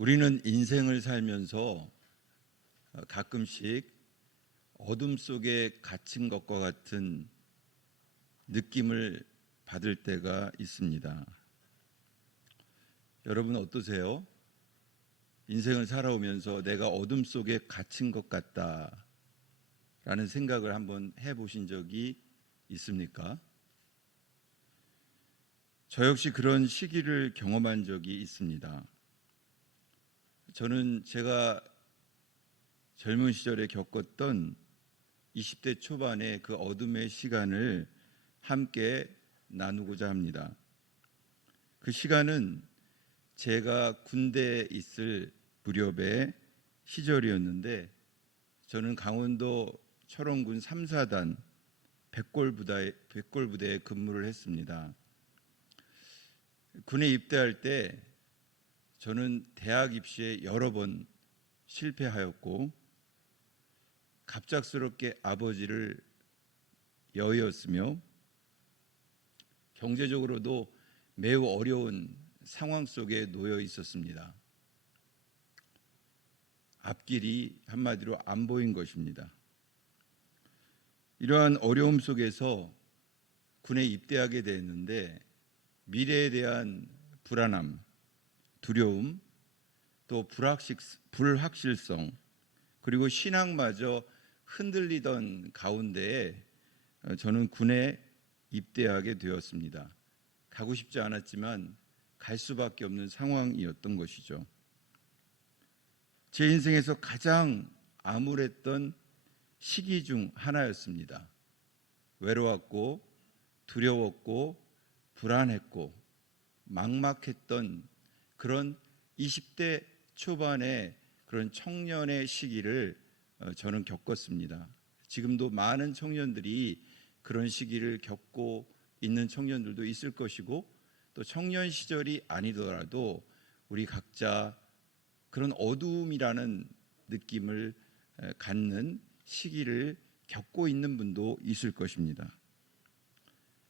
우리는 인생을 살면서 가끔씩 어둠 속에 갇힌 것과 같은 느낌을 받을 때가 있습니다. 여러분 어떠세요? 인생을 살아오면서 내가 어둠 속에 갇힌 것 같다라는 생각을 한번 해보신 적이 있습니까? 저 역시 그런 시기를 경험한 적이 있습니다. 저는 제가 젊은 시절에 겪었던 20대 초반의 그 어둠의 시간을 함께 나누고자 합니다. 그 시간은 제가 군대에 있을 무렵의 시절이었는데, 저는 강원도 철원군 3, 4단 백골부대에 근무를 했습니다. 군에 입대할 때 저는 대학 입시에 여러 번 실패하였고, 갑작스럽게 아버지를 여의었으며 경제적으로도 매우 어려운 상황 속에 놓여 있었습니다. 앞길이 한마디로 안 보인 것입니다. 이러한 어려움 속에서 군에 입대하게 됐는데, 미래에 대한 불안함, 두려움, 또 불확실성, 그리고 신앙마저 흔들리던 가운데에 저는 군에 입대하게 되었습니다. 가고 싶지 않았지만 갈 수밖에 없는 상황이었던 것이죠. 제 인생에서 가장 암울했던 시기 중 하나였습니다. 외로웠고 두려웠고 불안했고 막막했던 그런 20대 초반의 그런 청년의 시기를 저는 겪었습니다. 지금도 많은 청년들이 그런 시기를 겪고 있는 청년들도 있을 것이고, 또 청년 시절이 아니더라도 우리 각자 그런 어두움이라는 느낌을 갖는 시기를 겪고 있는 분도 있을 것입니다.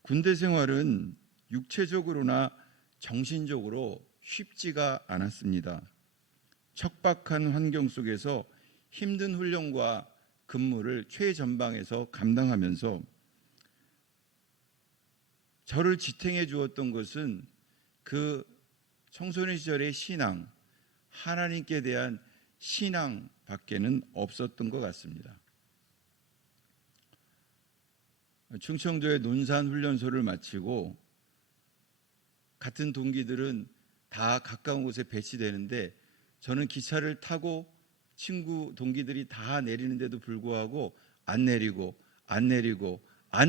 군대 생활은 육체적으로나 정신적으로 쉽지가 않았습니다. 척박한 환경 속에서 힘든 훈련과 근무를 최전방에서 감당하면서 저를 지탱해 주었던 것은 그 청소년 시절의 신앙, 하나님께 대한 신앙밖에는 없었던 것 같습니다. 충청도의 논산훈련소를 마치고 같은 동기들은 다 가까운 곳에 배치되는데, 저는 기차를 타고 친구 동기들이 다 내리는데도 불구하고 안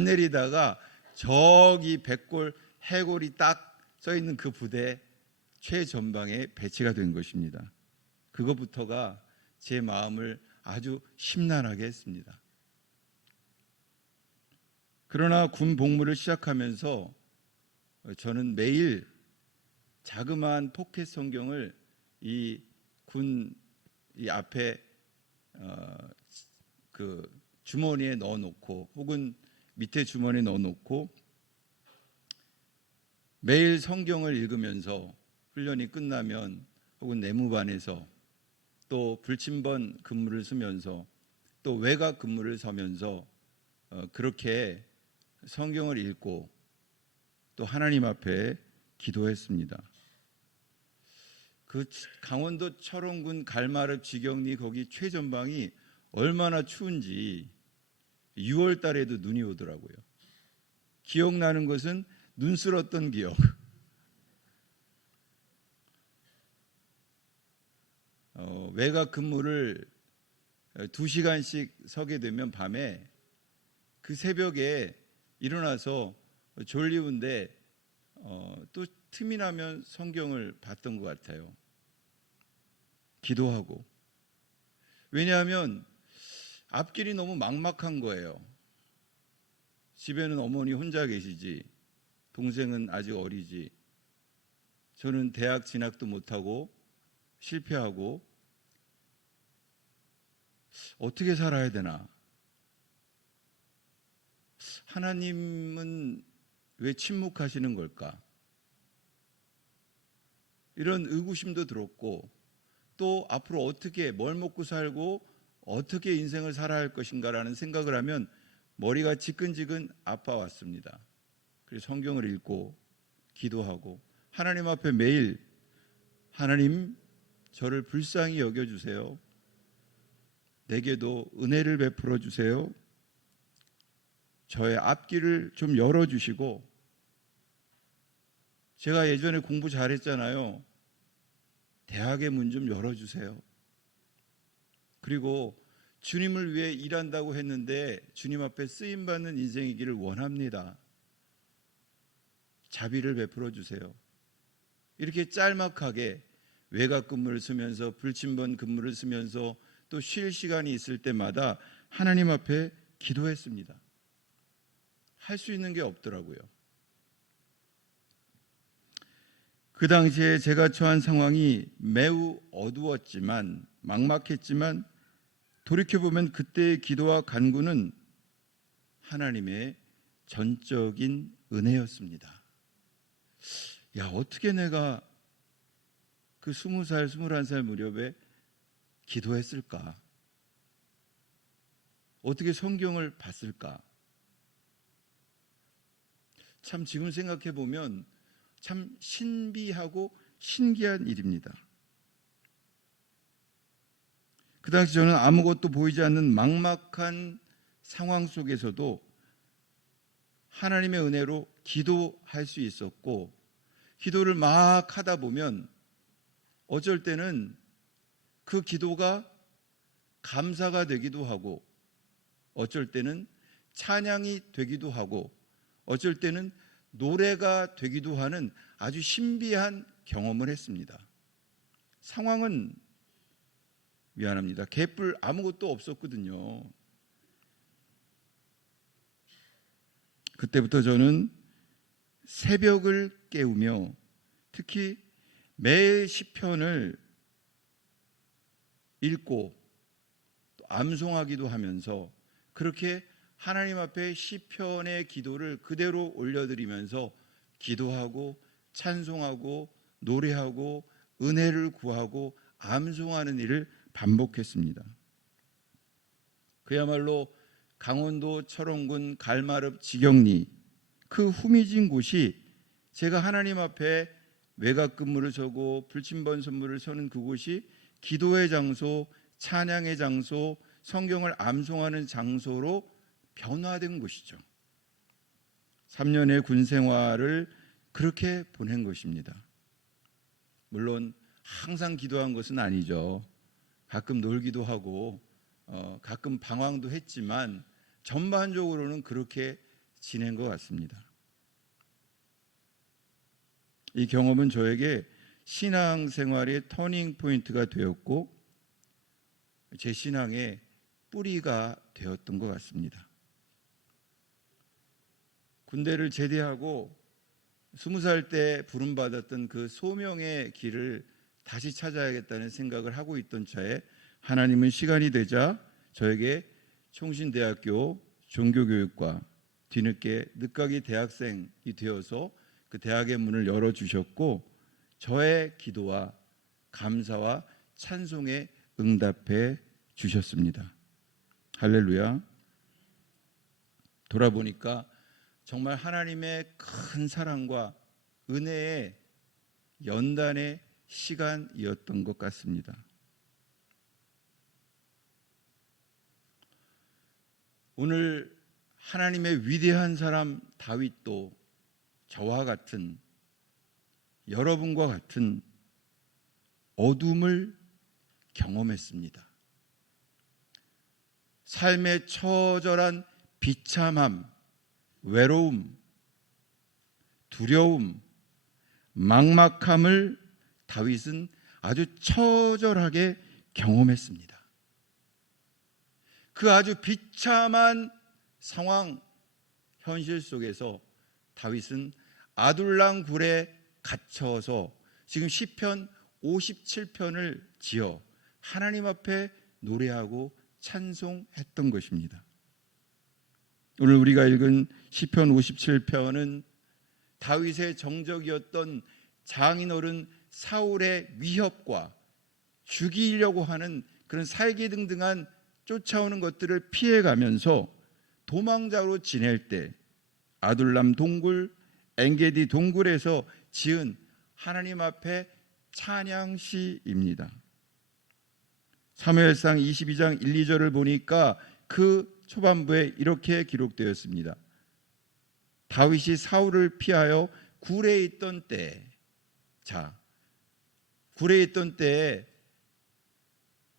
내리다가 저기 백골 해골이 딱 써 있는 그 부대 최전방에 배치가 된 것입니다. 그것부터가 제 마음을 아주 심란하게 했습니다. 그러나 군 복무를 시작하면서 저는 매일 자그마한 포켓 성경을 이 앞에 그 주머니에 넣어놓고, 혹은 밑에 주머니에 넣어놓고 매일 성경을 읽으면서 훈련이 끝나면, 혹은 내무반에서 또 불침번 근무를 쓰면서 또 외곽 근무를 서면서 그렇게 성경을 읽고 또 하나님 앞에 기도했습니다. 그 강원도 철원군 갈마읍 지경리 거기 최전방이 얼마나 추운지 6월 달에도 눈이 오더라고요. 기억나는 것은 눈쓰렀던 기억. 외곽 근무를 2시간씩 서게 되면 밤에 그 새벽에 일어나서 졸리운데 또 틈이 나면 성경을 봤던 것 같아요. 기도하고. 왜냐하면 앞길이 너무 막막한 거예요. 집에는 어머니 혼자 계시지, 동생은 아직 어리지, 저는 대학 진학도 못하고 실패하고 어떻게 살아야 되나? 하나님은 왜 침묵하시는 걸까? 이런 의구심도 들었고, 또 앞으로 어떻게 뭘 먹고 살고 어떻게 인생을 살아야 할 것인가라는 생각을 하면 머리가 지끈지근 아파왔습니다. 그래서 성경을 읽고 기도하고 하나님 앞에 매일 하나님 저를 불쌍히 여겨주세요. 내게도 은혜를 베풀어 주세요. 저의 앞길을 좀 열어주시고, 제가 예전에 공부 잘했잖아요. 대학의 문 좀 열어주세요. 그리고 주님을 위해 일한다고 했는데 주님 앞에 쓰임받는 인생이기를 원합니다. 자비를 베풀어 주세요. 이렇게 짤막하게 외곽 근무를 쓰면서 불침번 근무를 쓰면서 또 쉴 시간이 있을 때마다 하나님 앞에 기도했습니다. 할 수 있는 게 없더라고요. 그 당시에 제가 처한 상황이 매우 어두웠지만 막막했지만 돌이켜보면 그때의 기도와 간구는 하나님의 전적인 은혜였습니다. 야, 어떻게 내가 그 20살, 21살 무렵에 기도했을까? 어떻게 성경을 봤을까? 참 지금 생각해 보면 참 신비하고 신기한 일입니다. 그 당시 저는 아무것도 보이지 않는 막막한 상황 속에서도 하나님의 은혜로 기도할 수 있었고, 기도를 막 하다 보면 어쩔 때는 그 기도가 감사가 되기도 하고, 어쩔 때는 찬양이 되기도 하고, 어쩔 때는 노래가 되기도 하는 아주 신비한 경험을 했습니다. 상황은 미안합니다. 개뿔 아무것도 없었거든요. 그때부터 저는 새벽을 깨우며 특히 매일 시편을 읽고 또 암송하기도 하면서 그렇게 하나님 앞에 시편의 기도를 그대로 올려드리면서 기도하고 찬송하고 노래하고 은혜를 구하고 암송하는 일을 반복했습니다. 그야말로 강원도 철원군 갈마릅 지경리 그 후미진 곳이 제가 하나님 앞에 외곽 근무를 서고 불침번 선물을 서는 그곳이 기도의 장소, 찬양의 장소, 성경을 암송하는 장소로 변화된 곳이죠. 3년의 군 생활을 그렇게 보낸 것입니다. 물론 항상 기도한 것은 아니죠. 가끔 놀기도 하고 가끔 방황도 했지만 전반적으로는 그렇게 지낸 것 같습니다. 이 경험은 저에게 신앙생활의 터닝 포인트가 되었고 제 신앙의 뿌리가 되었던 것 같습니다. 군대를 제대하고 20살 때 부름받았던 그 소명의 길을 다시 찾아야겠다는 생각을 하고 있던 차에 하나님은 시간이 되자 저에게 총신대학교 종교교육과 뒤늦게 늦가기 대학생이 되어서 그 대학의 문을 열어주셨고 저의 기도와 감사와 찬송에 응답해 주셨습니다. 할렐루야. 돌아보니까 정말 하나님의 큰 사랑과 은혜의 연단의 시간이었던 것 같습니다. 오늘 하나님의 위대한 사람 다윗도 저와 같은 여러분과 같은 어둠을 경험했습니다. 삶의 처절한 비참함, 외로움, 두려움, 막막함을 다윗은 아주 처절하게 경험했습니다. 그 아주 비참한 상황, 현실 속에서 다윗은 아둘람 굴에 갇혀서 지금 시편 57편을 지어 하나님 앞에 노래하고 찬송했던 것입니다. 오늘 우리가 읽은 시편 57편은 다윗의 정적이었던 장인어른 사울의 위협과 죽이려고 하는 그런 살기등등한 쫓아오는 것들을 피해가면서 도망자로 지낼 때 아둘람 동굴, 엔게디 동굴에서 지은 하나님 앞에 찬양시입니다. 사무엘상 22장 1, 2절을 보니까 그 초반부에 이렇게 기록되었습니다. 다윗이 사울을 피하여 굴에 있던 때, 자, 굴에 있던 때에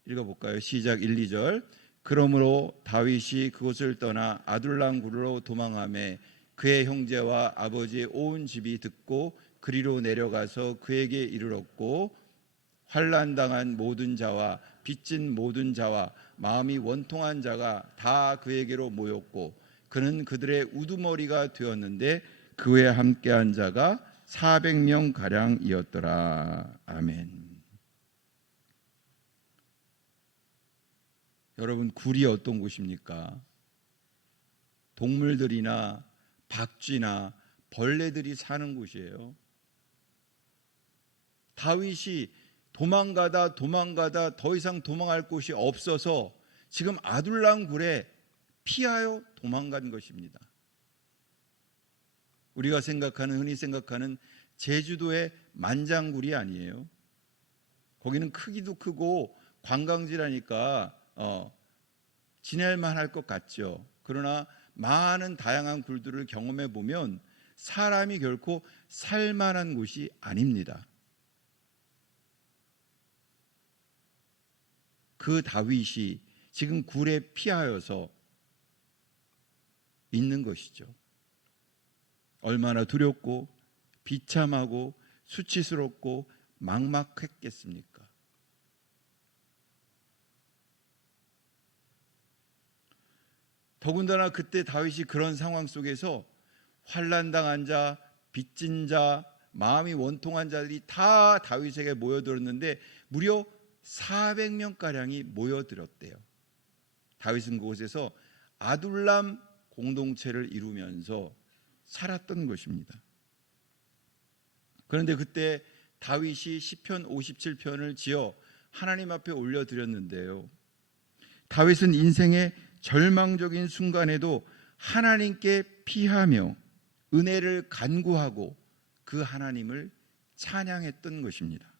읽어볼까요? 시작 1, 2절. 그러므로 다윗이 그곳을 떠나 아둘람 굴로 도망하매 그의 형제와 아버지의 온 집이 듣고 그리로 내려가서 그에게 이르렀고 환난당한 모든 자와 빚진 모든 자와 마음이 원통한 자가 다 그에게로 모였고 그는 그들의 우두머리가 되었는데 그에 함께한 자가 400명 가량이었더라. 아멘. 여러분, 굴이 어떤 곳입니까? 동물들이나 박쥐나 벌레들이 사는 곳이에요. 다윗이 도망가다 더 이상 도망할 곳이 없어서 지금 아둘람 굴에 피하여 도망간 것입니다. 우리가 흔히 생각하는 제주도의 만장굴이 아니에요. 거기는 크기도 크고 관광지라니까 지낼만 할 것 같죠. 그러나 많은 다양한 굴들을 경험해 보면 사람이 결코 살만한 곳이 아닙니다. 그 다윗이 지금 굴에 피하여서 있는 것이죠. 얼마나 두렵고 비참하고 수치스럽고 막막했겠습니까? 더군다나 그때 다윗이 그런 상황 속에서 환난당한 자, 빚진 자, 마음이 원통한 자들이 다 다윗에게 모여들었는데 무려 400명가량이 모여들었대요. 다윗은 그곳에서 아둘람 공동체를 이루면서 살았던 것입니다. 그런데 그때 다윗이 시편 57편을 지어 하나님 앞에 올려드렸는데요. 다윗은 인생의 절망적인 순간에도 하나님께 피하며 은혜를 간구하고 그 하나님을 찬양했던 것입니다.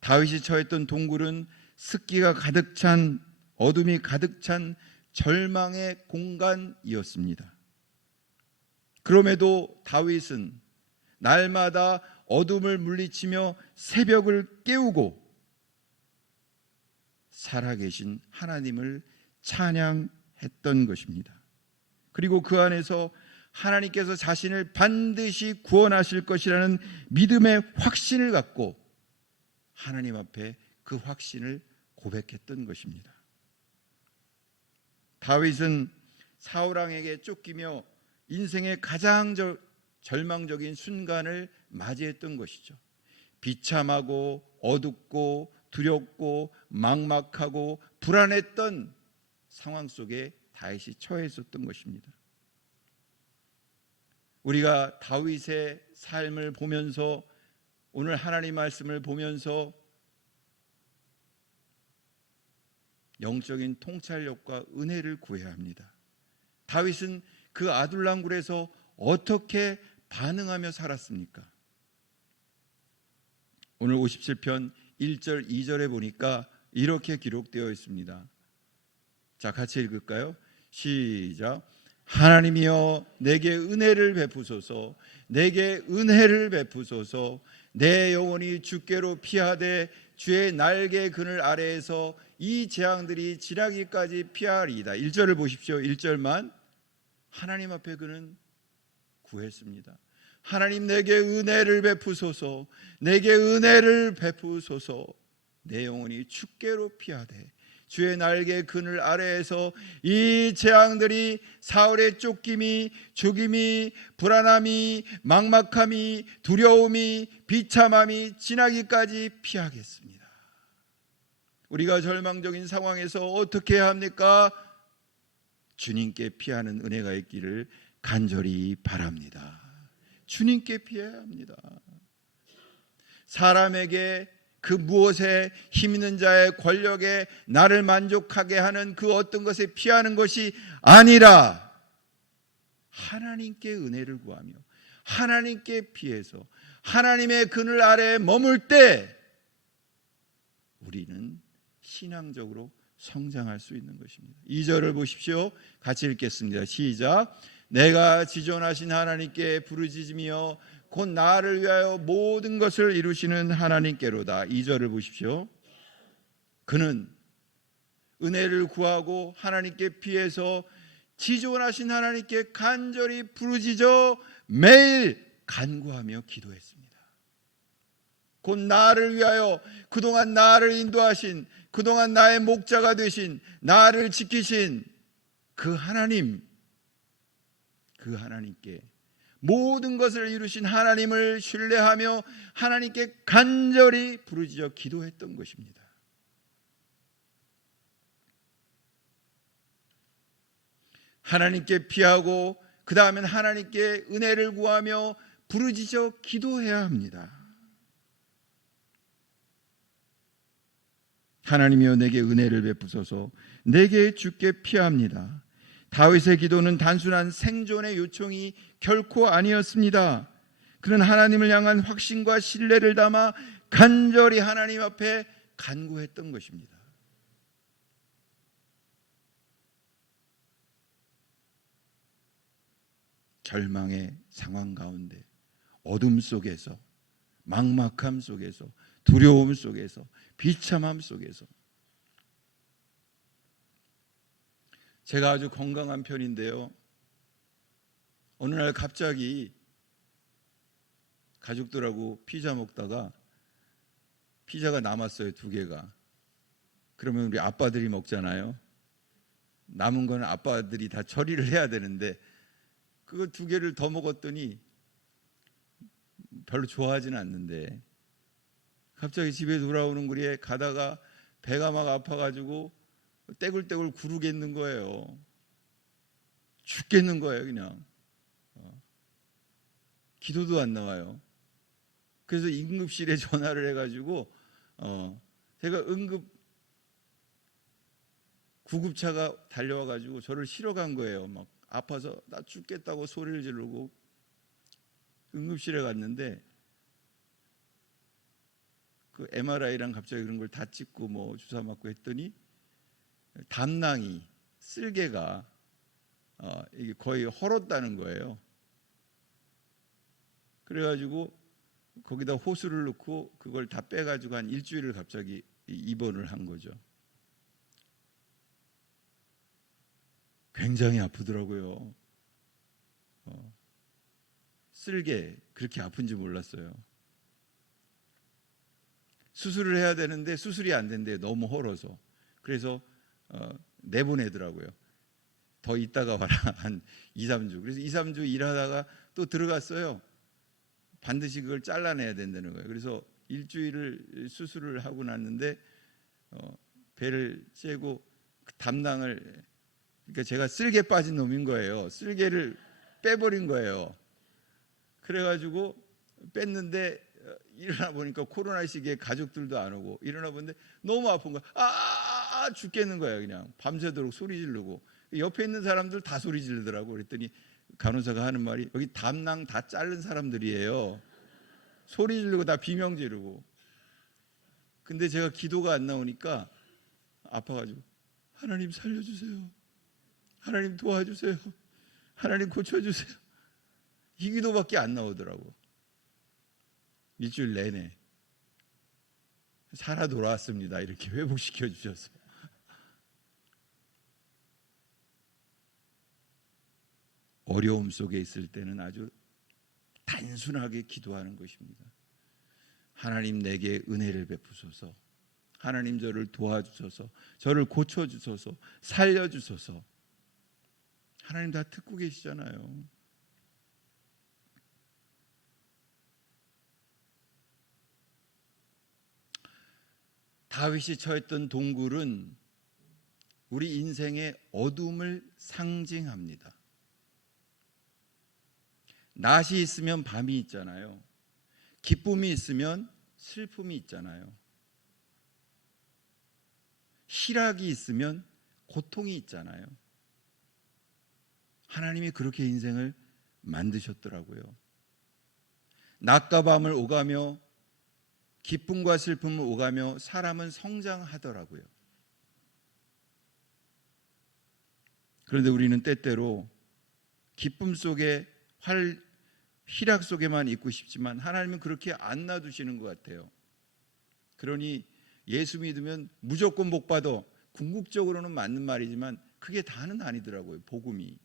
다윗이 처했던 동굴은 습기가 가득 찬 어둠이 가득 찬 절망의 공간이었습니다. 그럼에도 다윗은 날마다 어둠을 물리치며 새벽을 깨우고 살아계신 하나님을 찬양했던 것입니다. 그리고 그 안에서 하나님께서 자신을 반드시 구원하실 것이라는 믿음의 확신을 갖고 하나님 앞에 그 확신을 고백했던 것입니다. 다윗은 사울왕에게 쫓기며 인생의 가장 절망적인 순간을 맞이했던 것이죠. 비참하고 어둡고 두렵고 막막하고 불안했던 상황 속에 다윗이 처해 있었던 것입니다. 우리가 다윗의 삶을 보면서 오늘 하나님 말씀을 보면서 영적인 통찰력과 은혜를 구해야 합니다. 다윗은 그 아둘람 굴에서 어떻게 반응하며 살았습니까? 오늘 57편 1절 2절에 보니까 이렇게 기록되어 있습니다. 자, 같이 읽을까요? 시작. 하나님이여 내게 은혜를 베푸소서, 내게 은혜를 베푸소서. 내 영혼이 주께로 피하되 주의 날개 그늘 아래에서 이 재앙들이 지나기까지 피하리이다. 1절을 보십시오. 1절만. 하나님 앞에 그는 구했습니다. 하나님 내게 은혜를 베푸소서, 내게 은혜를 베푸소서. 내 영혼이 주께로 피하되 주의 날개 그늘 아래에서 이 재앙들이 사울의 쫓김이, 죽임이, 불안함이, 막막함이, 두려움이, 비참함이 지나기까지 피하겠습니다. 우리가 절망적인 상황에서 어떻게 해야 합니까? 주님께 피하는 은혜가 있기를 간절히 바랍니다. 주님께 피해야 합니다. 사람에게 그 무엇에 힘 있는 자의 권력에 나를 만족하게 하는 그 어떤 것에 피하는 것이 아니라 하나님께 은혜를 구하며 하나님께 피해서 하나님의 그늘 아래에 머물 때 우리는 신앙적으로 성장할 수 있는 것입니다. 2절을 보십시오. 같이 읽겠습니다. 시작. 내가 지존하신 하나님께 부르짖으며 곧 나를 위하여 모든 것을 이루시는 하나님께로다. 2절을 보십시오. 그는 은혜를 구하고 하나님께 피해서 지존하신 하나님께 간절히 부르짖어 매일 간구하며 기도했습니다. 곧 나를 위하여 그동안 나를 인도하신, 그동안 나의 목자가 되신, 나를 지키신 그 하나님, 그 하나님께 모든 것을 이루신 하나님을 신뢰하며 하나님께 간절히 부르짖어 기도했던 것입니다. 하나님께 피하고 그 다음엔 하나님께 은혜를 구하며 부르짖어 기도해야 합니다. 하나님이여 내게 은혜를 베푸소서. 내게 주께 피합니다. 다윗의 기도는 단순한 생존의 요청이 결코 아니었습니다. 그는 하나님을 향한 확신과 신뢰를 담아 간절히 하나님 앞에 간구했던 것입니다. 절망의 상황 가운데, 어둠 속에서, 막막함 속에서, 두려움 속에서, 비참함 속에서 제가 아주 건강한 편인데요, 어느 날 갑자기 가족들하고 피자 먹다가 피자가 남았어요. 2개가. 그러면 우리 아빠들이 먹잖아요. 남은 거는 아빠들이 다 처리를 해야 되는데 그거 2개를 더 먹었더니 별로 좋아하지는 않는데 갑자기 집에 돌아오는 거리에 가다가 배가 막 아파가지고 떼굴떼굴 구르겠는 거예요. 죽겠는 거예요. 그냥 기도도 안 나와요. 그래서 응급실에 전화를 해가지고 제가 구급차가 달려와가지고 저를 실어 간 거예요. 막 아파서 나 죽겠다고 소리를 지르고 응급실에 갔는데 그 MRI랑 갑자기 그런 걸 다 찍고 뭐 주사 맞고 했더니 담낭이, 쓸개가 이게 거의 헐었다는 거예요. 그래가지고 거기다 호수를 넣고 그걸 다 빼가지고 한 일주일을 갑자기 입원을 한 거죠. 굉장히 아프더라고요. 쓸개 그렇게 아픈지 몰랐어요. 수술을 해야 되는데 수술이 안 된대요. 너무 헐어서. 그래서 내보내더라고요. 더 있다가 와라. 한 2, 3주. 그래서 2, 3주 일하다가 또 들어갔어요. 반드시 그걸 잘라내야 된다는 거예요. 그래서 일주일을 수술을 하고 났는데 배를 째고 그 담낭을, 그러니까 제가 쓸개 빠진 놈인 거예요. 쓸개를 빼버린 거예요. 그래가지고 뺐는데 일어나 보니까 코로나 시기에 가족들도 안 오고 일어나 보는데 너무 아픈 거야. 죽겠는 거야. 그냥 밤새도록 소리 지르고 옆에 있는 사람들 다 소리 지르더라고. 그랬더니 간호사가 하는 말이 여기 담낭 다 자른 사람들이에요. 소리 지르고 다 비명 지르고. 근데 제가 기도가 안 나오니까 아파가지고 하나님 살려주세요. 하나님 도와주세요. 하나님 고쳐주세요. 이 기도밖에 안 나오더라고. 일주일 내내 살아 돌아왔습니다. 이렇게 회복시켜 주셔서. 어려움 속에 있을 때는 아주 단순하게 기도하는 것입니다. 하나님 내게 은혜를 베푸소서. 하나님 저를 도와주소서. 저를 고쳐주소서. 살려주소서. 하나님 다 듣고 계시잖아요. 다윗이 처했던 동굴은 우리 인생의 어둠을 상징합니다. 낮이 있으면 밤이 있잖아요. 기쁨이 있으면 슬픔이 있잖아요. 희락이 있으면 고통이 있잖아요. 하나님이 그렇게 인생을 만드셨더라고요. 낮과 밤을 오가며 기쁨과 슬픔을 오가며 사람은 성장하더라고요. 그런데 우리는 때때로 기쁨 속에 희락 속에만 있고 싶지만 하나님은 그렇게 안 놔두시는 것 같아요. 그러니 예수 믿으면 무조건 복 받아. 궁극적으로는 맞는 말이지만 그게 다는 아니더라고요. 복음이.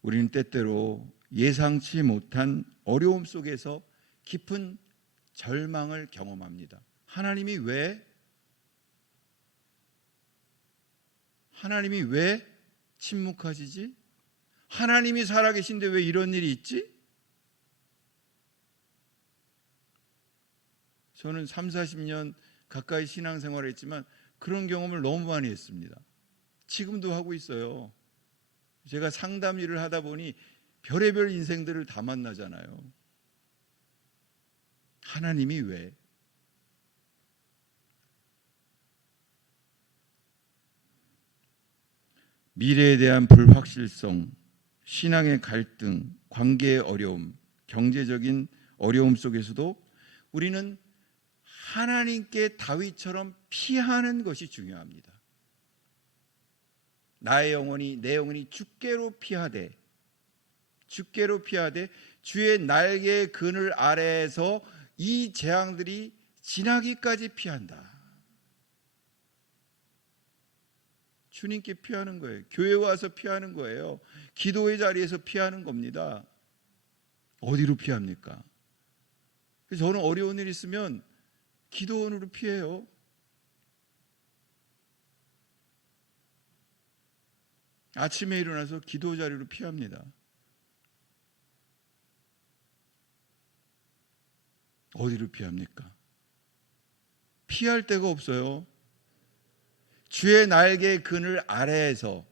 우리는 때때로 예상치 못한 어려움 속에서 깊은 절망을 경험합니다. 하나님이 왜 침묵하시지? 하나님이 살아계신데 왜 이런 일이 있지? 저는 30-40년 가까이 신앙생활을 했지만 그런 경험을 너무 많이 했습니다. 지금도 하고 있어요. 제가 상담 일을 하다 보니 별의별 인생들을 다 만나잖아요. 하나님이 왜? 미래에 대한 불확실성, 신앙의 갈등, 관계의 어려움, 경제적인 어려움 속에서도 우리는 하나님께 다윗처럼 피하는 것이 중요합니다. 내 영혼이 주께로 피하되 주의 날개의 그늘 아래에서 이 재앙들이 지나기까지 피한다. 주님께 피하는 거예요. 교회 와서 피하는 거예요. 기도의 자리에서 피하는 겁니다. 어디로 피합니까? 그래서 저는 어려운 일 있으면 기도원으로 피해요. 아침에 일어나서 기도 자리로 피합니다. 어디로 피합니까? 피할 데가 없어요. 주의 날개 그늘 아래에서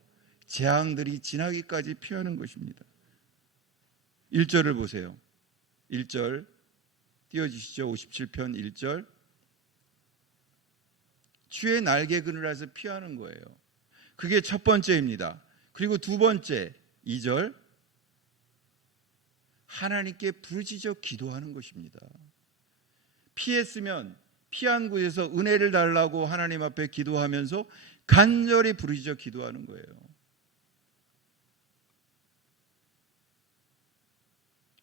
재앙들이 지나기까지 피하는 것입니다. 1절을 보세요. 1절 띄워주시죠. 57편 1절. 주의 날개 그늘 아래서 피하는 거예요. 그게 첫 번째입니다. 그리고 두 번째 2절 하나님께 부르짖어 기도하는 것입니다. 피했으면 피한 곳에서 은혜를 달라고 하나님 앞에 기도하면서 간절히 부르짖어 기도하는 거예요.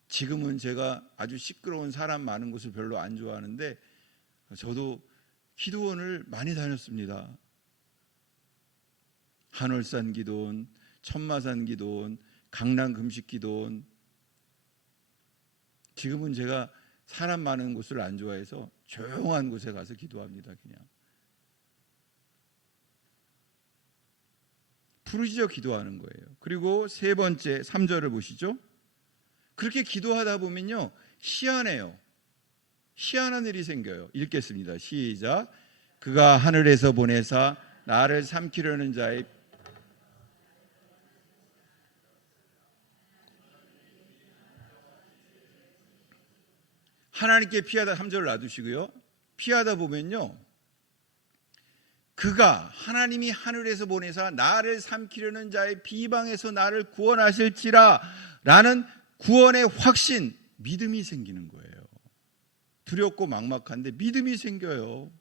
지금은 제가 아주 시끄러운 사람 많은 곳을 별로 안 좋아하는데 저도 기도원을 많이 다녔습니다. 한월산 기도원, 천마산 기도원, 강남 금식 기도원. 지금은 제가 사람 많은 곳을 안 좋아해서 조용한 곳에 가서 기도합니다. 그냥 부르짖어 기도하는 거예요. 그리고 세 번째 3절을 보시죠. 그렇게 기도하다 보면요 희한해요. 희한한 일이 생겨요. 읽겠습니다. 시작. 그가 하늘에서 보내사 나를 삼키려는 자의 하나님께 피하다 3절을 놔두시고요. 피하다 보면요 그가 하나님이 하늘에서 보내사 나를 삼키려는 자의 비방에서 나를 구원하실지라 라는 구원의 확신, 믿음이 생기는 거예요. 두렵고 막막한데 믿음이 생겨요.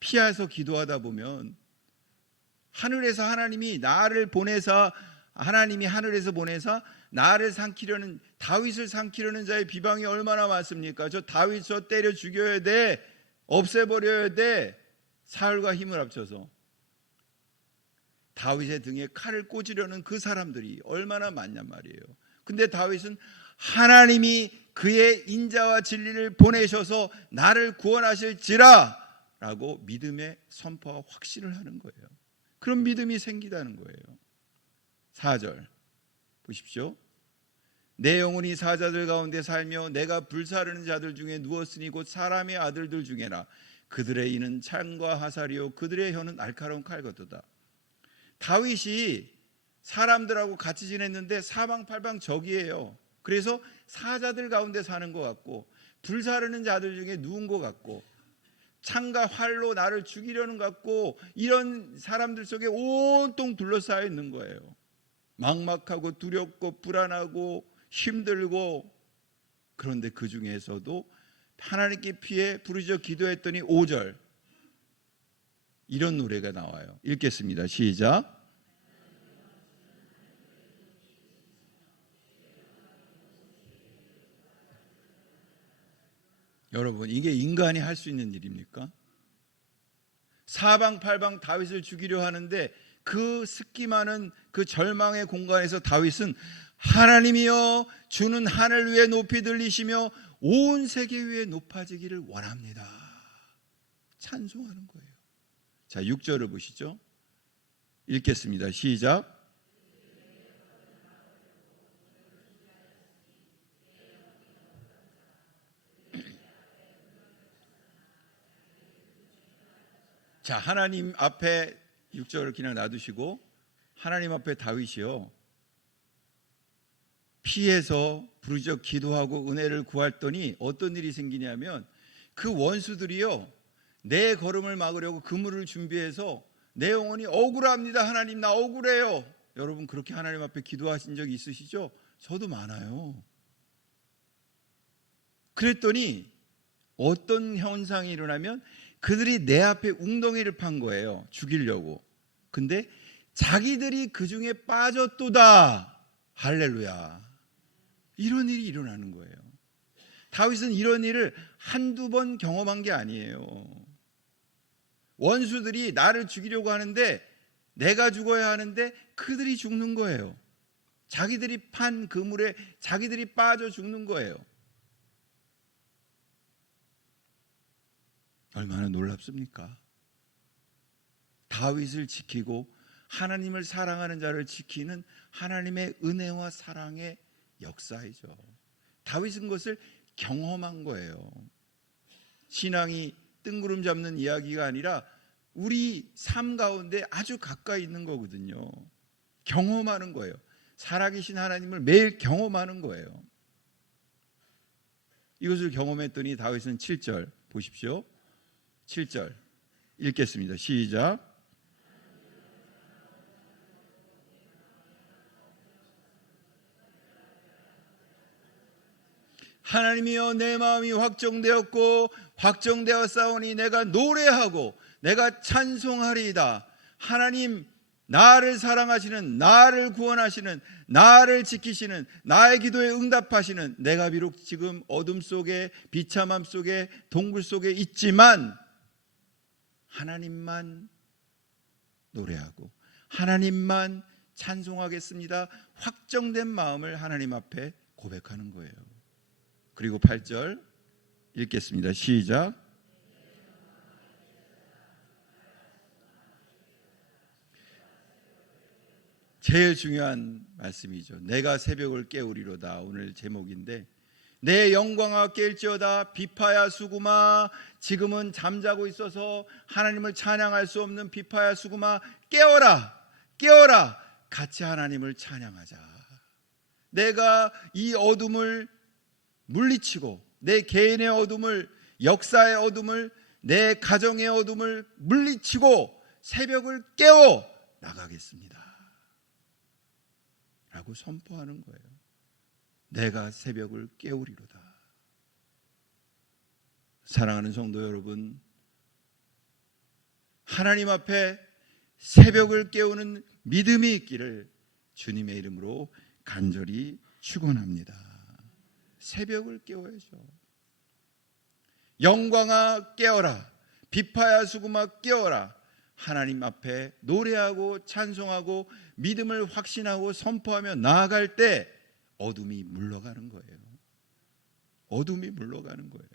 피해서 기도하다 보면 하늘에서 하나님이 하늘에서 보내사 나를 삼키려는 다윗을 삼키려는 자의 비방이 얼마나 많습니까? 저 다윗 저 때려 죽여야 돼. 없애버려야 돼. 사울과 힘을 합쳐서 다윗의 등에 칼을 꽂으려는 그 사람들이 얼마나 많냔 말이에요. 근데 다윗은 하나님이 그의 인자와 진리를 보내셔서 나를 구원하실지라 라고 믿음의 선포와 확신을 하는 거예요. 그런 믿음이 생기다는 거예요. 4절 보십시오. 내 영혼이 사자들 가운데 살며 내가 불사르는 자들 중에 누웠으니 곧 사람의 아들들 중에나 그들의 이는 창과 화살이요 그들의 혀는 날카로운 칼 같도다. 다윗이 사람들하고 같이 지냈는데 사방팔방 적이에요. 그래서 사자들 가운데 사는 것 같고 불사르는 자들 중에 누운 것 같고 창과 활로 나를 죽이려는 것 같고 이런 사람들 속에 온통 둘러싸여 있는 거예요. 막막하고 두렵고 불안하고 힘들고. 그런데 그 중에서도 하나님께 피해 부르짖어 기도했더니 5절 이런 노래가 나와요. 읽겠습니다. 시작. 여러분, 이게 인간이 할 수 있는 일입니까? 사방팔방 다윗을 죽이려 하는데 그 습기 많은 그 절망의 공간에서 다윗은 하나님이여 주는 하늘 위에 높이 들리시며 온 세계 위에 높아지기를 원합니다. 찬송하는 거예요. 자, 6절을 보시죠. 읽겠습니다. 시작. 자, 하나님 앞에 6절을 그냥 놔두시고 하나님 앞에 다윗이요 피해서 부르짖어 기도하고 은혜를 구했더니 어떤 일이 생기냐면 그 원수들이요 내 걸음을 막으려고 그물을 준비해서 내 영혼이 억울합니다. 하나님 나 억울해요. 여러분 그렇게 하나님 앞에 기도하신 적 있으시죠? 저도 많아요. 그랬더니 어떤 현상이 일어나면 그들이 내 앞에 웅덩이를 판 거예요. 죽이려고. 근데 자기들이 그 중에 빠졌도다. 할렐루야. 이런 일이 일어나는 거예요. 다윗은 이런 일을 한두 번 경험한 게 아니에요. 원수들이 나를 죽이려고 하는데 내가 죽어야 하는데 그들이 죽는 거예요. 자기들이 판 그물에 자기들이 빠져 죽는 거예요. 얼마나 놀랍습니까? 다윗을 지키고 하나님을 사랑하는 자를 지키는 하나님의 은혜와 사랑의 역사이죠. 다윗은 그것을 경험한 거예요. 신앙이 뜬구름 잡는 이야기가 아니라 우리 삶 가운데 아주 가까이 있는 거거든요. 경험하는 거예요. 살아계신 하나님을 매일 경험하는 거예요. 이것을 경험했더니 다윗은 7절 보십시오. 7절 읽겠습니다. 시작. 하나님이여 내 마음이 확정되었고 확정되었사오니 내가 노래하고 내가 찬송하리이다. 하나님 나를 사랑하시는 나를 구원하시는 나를 지키시는 나의 기도에 응답하시는 내가 비록 지금 어둠 속에 비참함 속에 동굴 속에 있지만 하나님만 노래하고 하나님만 찬송하겠습니다. 확정된 마음을 하나님 앞에 고백하는 거예요. 그리고 8절 읽겠습니다. 시작. 제일 중요한 말씀이죠. 내가 새벽을 깨우리로다. 오늘 제목인데 내 영광아 깰지어다. 비파야 수구마. 지금은 잠자고 있어서 하나님을 찬양할 수 없는 비파야 수구마 깨어라. 깨어라. 같이 하나님을 찬양하자. 내가 이 어둠을 물리치고 내 개인의 어둠을 역사의 어둠을 내 가정의 어둠을 물리치고 새벽을 깨워 나가겠습니다 라고 선포하는 거예요. 내가 새벽을 깨우리로다. 사랑하는 성도 여러분, 하나님 앞에 새벽을 깨우는 믿음이 있기를 주님의 이름으로 간절히 축원합니다. 새벽을 깨워야죠. 영광아 깨어라. 비파야 수구마 깨어라. 하나님 앞에 노래하고 찬송하고 믿음을 확신하고 선포하며 나아갈 때 어둠이 물러가는 거예요. 어둠이 물러가는 거예요.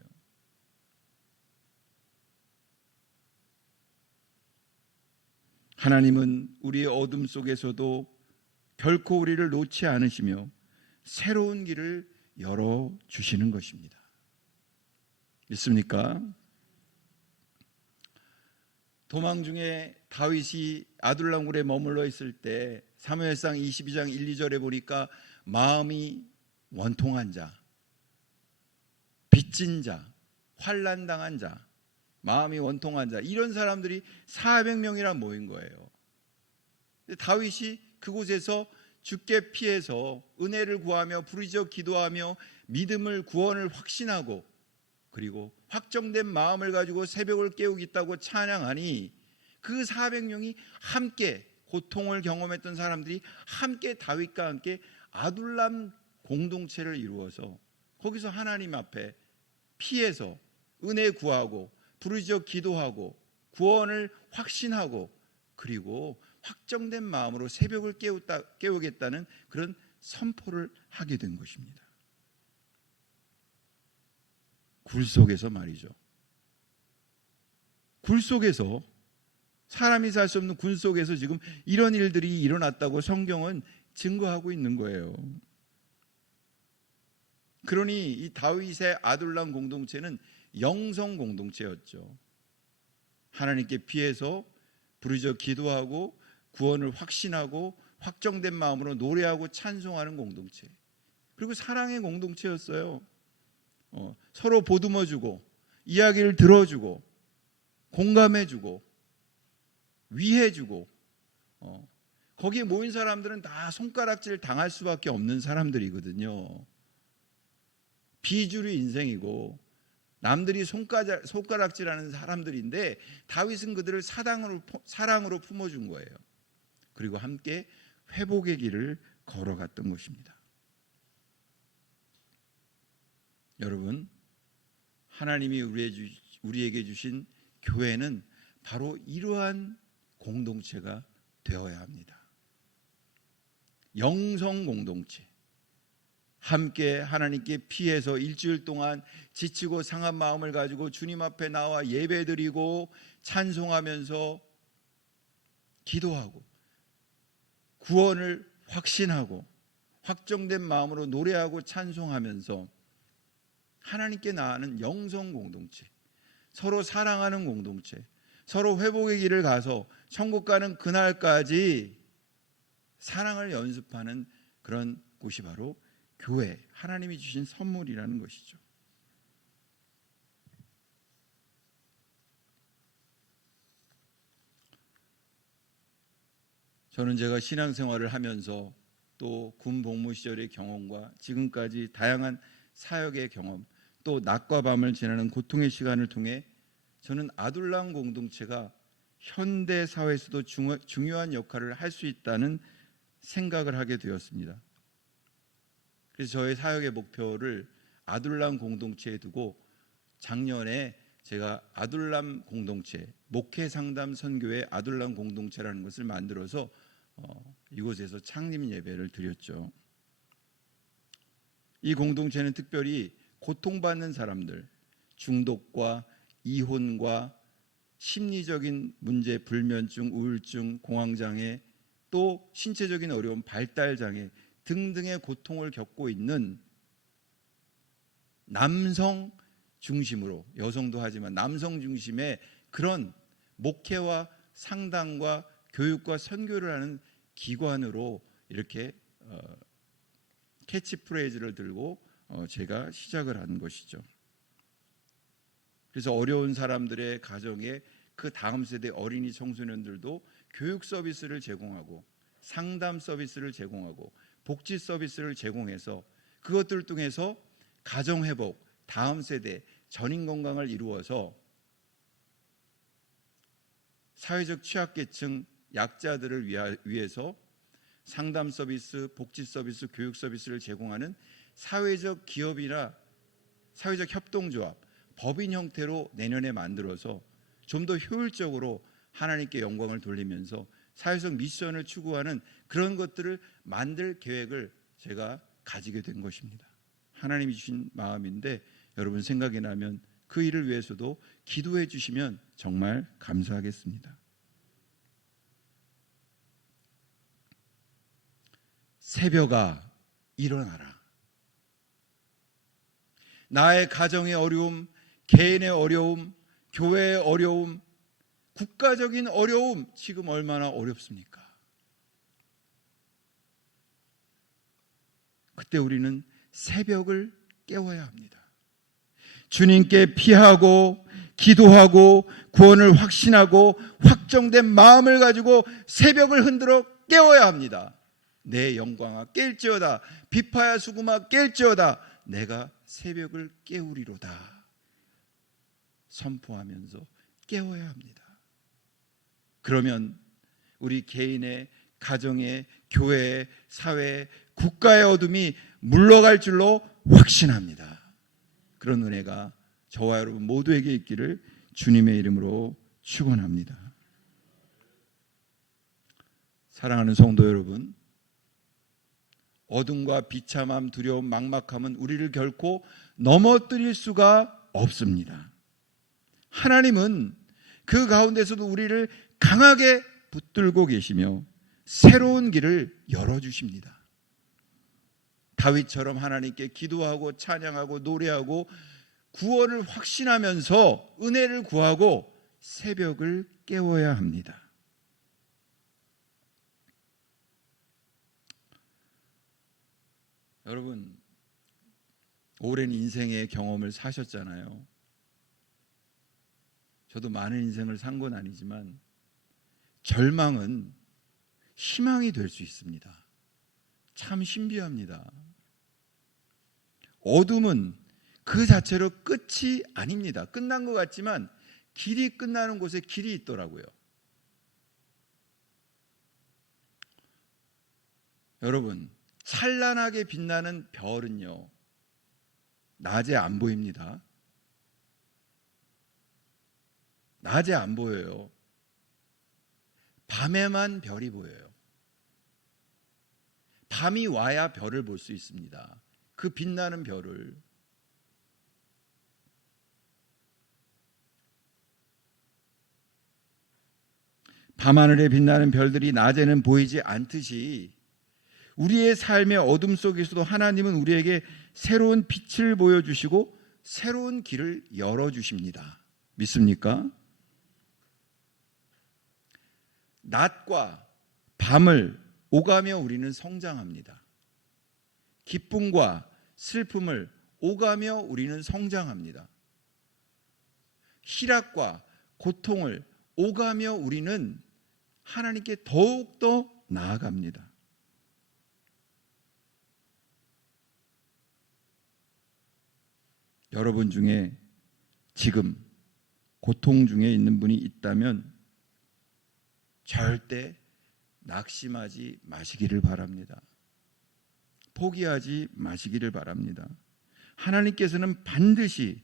하나님은 우리의 어둠 속에서도 결코 우리를 놓지 않으시며 새로운 길을 열어주시는 것입니다. 믿습니까? 도망 중에 다윗이 아둘람굴에 머물러 있을 때 사무엘상 22장 1, 2절에 보니까 마음이 원통한 자, 빚진 자, 환난당한 자, 마음이 원통한 자, 이런 사람들이 400명이나 모인 거예요. 다윗이 그곳에서 주께 피해서 은혜를 구하며 부르짖어 기도하며 믿음을 구원을 확신하고 그리고 확정된 마음을 가지고 새벽을 깨우겠다고 찬양하니 그 400명이 함께 고통을 경험했던 사람들이 함께 다윗과 함께 아둘람 공동체를 이루어서 거기서 하나님 앞에 피해서 은혜 구하고 부르짖어 기도하고 구원을 확신하고 그리고 확정된 마음으로 새벽을 깨우겠다는 그런 선포를 하게 된 것입니다. 굴 속에서 말이죠. 굴 속에서 사람이 살 수 없는 굴 속에서 지금 이런 일들이 일어났다고 성경은 증거하고 있는 거예요. 그러니 이 다윗의 아둘람 공동체는 영성 공동체였죠. 하나님께 피해서 부르짖어 기도하고 구원을 확신하고 확정된 마음으로 노래하고 찬송하는 공동체. 그리고 사랑의 공동체였어요. 서로 보듬어주고 이야기를 들어주고 공감해주고 위해주고 거기에 모인 사람들은 다 손가락질 당할 수밖에 없는 사람들이거든요. 비주류 인생이고 남들이 손가락질하는 사람들인데 다윗은 그들을 사랑으로 품어준 거예요. 그리고 함께 회복의 길을 걸어갔던 것입니다. 여러분, 하나님이 우리에게 주신 교회는 바로 이러한 공동체가 되어야 합니다. 영성 공동체. 함께 하나님께 피해서 일주일 동안 지치고 상한 마음을 가지고 주님 앞에 나와 예배드리고 찬송하면서 기도하고 구원을 확신하고 확정된 마음으로 노래하고 찬송하면서 하나님께 나아가는 영성 공동체, 서로 사랑하는 공동체, 서로 회복의 길을 가서 천국 가는 그날까지 사랑을 연습하는 그런 곳이 바로 교회, 하나님이 주신 선물이라는 것이죠. 저는 제가 신앙생활을 하면서 또 군 복무 시절의 경험과 지금까지 다양한 사역의 경험, 또 낮과 밤을 지나는 고통의 시간을 통해 저는 아둘람 공동체가 현대 사회에서도 중요한 역할을 할 수 있다는 생각을 하게 되었습니다. 그래서 저의 사역의 목표를 아둘람 공동체에 두고 작년에 제가 아둘람 공동체, 목회 상담 선교회 아둘람 공동체라는 것을 만들어서 이곳에서 창립 예배를 드렸죠. 이 공동체는 특별히 고통받는 사람들, 중독과 이혼과 심리적인 문제, 불면증, 우울증, 공황장애, 또 신체적인 어려움, 발달장애 등등의 고통을 겪고 있는 남성 중심으로, 여성도 하지만 남성 중심의 그런 목회와 상담과 교육과 선교를 하는 기관으로 이렇게 캐치프레이즈를 들고 제가 시작을 한 것이죠. 그래서 어려운 사람들의 가정에 그 다음 세대 어린이 청소년들도 교육 서비스를 제공하고 상담 서비스를 제공하고 복지 서비스를 제공해서 그것들을 통해서 가정 회복, 다음 세대 전인 건강을 이루어서 사회적 취약계층 약자들을 위해서 상담 서비스, 복지 서비스, 교육 서비스를 제공하는 사회적 기업이나 사회적 협동조합, 법인 형태로 내년에 만들어서 좀 더 효율적으로 하나님께 영광을 돌리면서 사회적 미션을 추구하는 그런 것들을 만들 계획을 제가 가지게 된 것입니다. 하나님이 주신 마음인데 여러분 생각이 나면 그 일을 위해서도 기도해 주시면 정말 감사하겠습니다. 새벽아 일어나라. 나의 가정의 어려움, 개인의 어려움, 교회의 어려움, 국가적인 어려움 지금 얼마나 어렵습니까? 그때 우리는 새벽을 깨워야 합니다. 주님께 피하고 기도하고 구원을 확신하고 확정된 마음을 가지고 새벽을 흔들어 깨워야 합니다. 내 영광아 깰지어다, 비파야 수금아 깰지어다, 내가 새벽을 깨우리로다 선포하면서 깨워야 합니다. 그러면 우리 개인의, 가정의, 교회의, 사회의, 국가의 어둠이 물러갈 줄로 확신합니다. 그런 은혜가 저와 여러분 모두에게 있기를 주님의 이름으로 축원합니다. 사랑하는 성도 여러분, 어둠과 비참함, 두려움, 막막함은 우리를 결코 넘어뜨릴 수가 없습니다. 하나님은 그 가운데서도 우리를 강하게 붙들고 계시며 새로운 길을 열어주십니다. 다윗처럼 하나님께 기도하고 찬양하고 노래하고 구원을 확신하면서 은혜를 구하고 새벽을 깨워야 합니다. 여러분, 오랜 인생의 경험을 사셨잖아요. 저도 많은 인생을 산 건 아니지만 절망은 희망이 될 수 있습니다. 참 신비합니다. 어둠은 그 자체로 끝이 아닙니다. 끝난 것 같지만 길이 끝나는 곳에 길이 있더라고요. 여러분, 찬란하게 빛나는 별은요, 낮에 안 보입니다. 낮에 안 보여요. 밤에만 별이 보여요. 밤이 와야 별을 볼 수 있습니다. 그 빛나는 별을. 밤하늘에 빛나는 별들이 낮에는 보이지 않듯이 우리의 삶의 어둠 속에서도 하나님은 우리에게 새로운 빛을 보여주시고 새로운 길을 열어주십니다. 믿습니까? 낮과 밤을 오가며 우리는 성장합니다. 기쁨과 슬픔을 오가며 우리는 성장합니다. 희락과 고통을 오가며 우리는 하나님께 더욱더 나아갑니다. 여러분 중에 지금 고통 중에 있는 분이 있다면 절대 낙심하지 마시기를 바랍니다. 포기하지 마시기를 바랍니다. 하나님께서는 반드시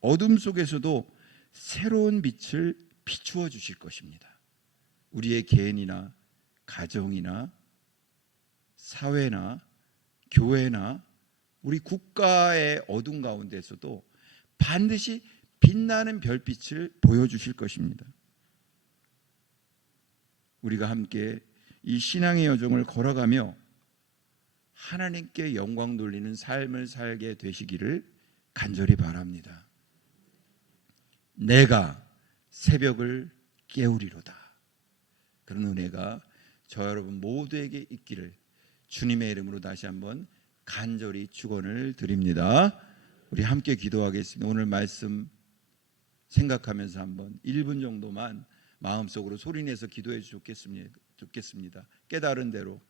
어둠 속에서도 새로운 빛을 비추어 주실 것입니다. 우리의 개인이나 가정이나 사회나 교회나 우리 국가의 어둠 가운데서도 반드시 빛나는 별빛을 보여주실 것입니다. 우리가 함께 이 신앙의 여정을 걸어가며 하나님께 영광 돌리는 삶을 살게 되시기를 간절히 바랍니다. 내가 새벽을 깨우리로다. 그런 은혜가 저 여러분 모두에게 있기를 주님의 이름으로 다시 한번 간절히 축원을 드립니다. 우리 함께 기도하겠습니다. 오늘 말씀 생각하면서 한번 1분 정도만 마음속으로 소리내서 기도해 주겠습니다. 깨달은 대로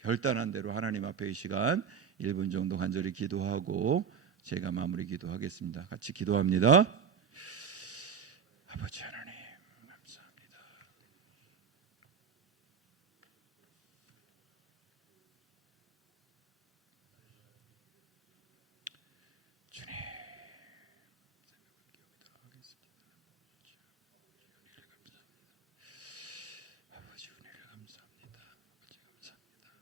결단한 대로 하나님 앞에 이 시간 1분 정도 간절히 기도하고 제가 마무리 기도하겠습니다. 같이 기도합니다. 아버지 하나님 감사합니다. 주님 아버지 은혜를 감사합니다. 아버지 감사합니다.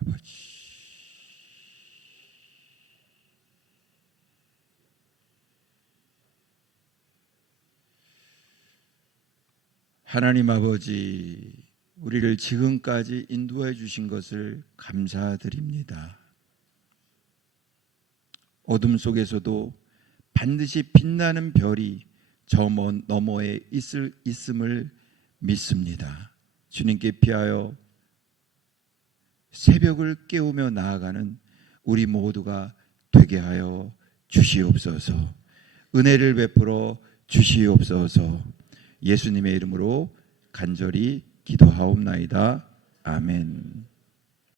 아버지 하나님 아버지 우리를 지금까지 인도해 주신 것을 감사드립니다. 어둠 속에서도 반드시 빛나는 별이 저 먼 너머에 있음을 믿습니다. 주님께 피하여 새벽을 깨우며 나아가는 우리 모두가 되게 하여 주시옵소서. 은혜를 베풀어 주시옵소서. 예수님의 이름으로 간절히 기도하옵나이다. 아멘.